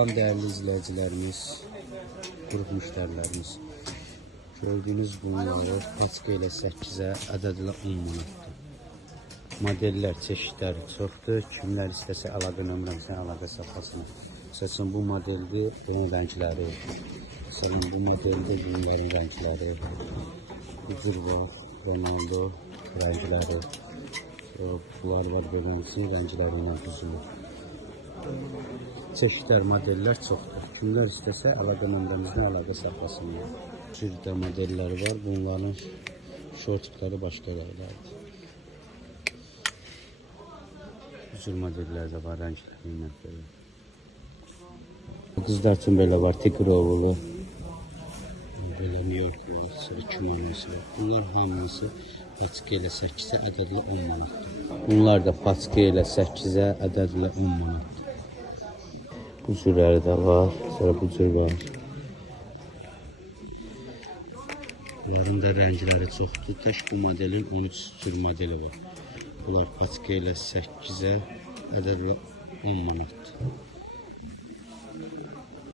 Salam değerli izleyicilerimiz, grup müşterilerimiz. Gördüğünüz bunları paçka ile 8'e, ədədlə 10 manatdır. Modeller, çeşitləri çoxdur. Kimlər istəsə əlaqə nömrəmizə əlaqə saxlasın. Məsələn, bu modeldir, bunun rəngləri. Məsələn, bu modeldir, bunların rəngləri. Bu cür var, Ronaldo rəngləri. Bunlar var, görüntüsün rəngləri ilə düzülür. Çeşitlər, modeller çoxdur. Kimlər istəsə əlaqə nömrəmizdən əlaqə saxlasınlar. Cürdə modelləri var. Bunların şortikləri başqa rənglərdir. Bu cür modellər də var, rəngləri ilə belə. Qızlar üçün belə var, tigrovulu. Belə New York var, 2000'si var. Bunlar hamısı paçka ilə 8'e, ədədlə 10 manatdır. Bunlar da paçka ilə 8'e, ədədlə 10 manatdır. Bu cürləri də var, sonra bu cür var. Bunların da rəngləri çoxdur. Tək bu modelin 13 cür modeli var. Bunlar paçka ilə 8'e, ədədlə 10 manatdır.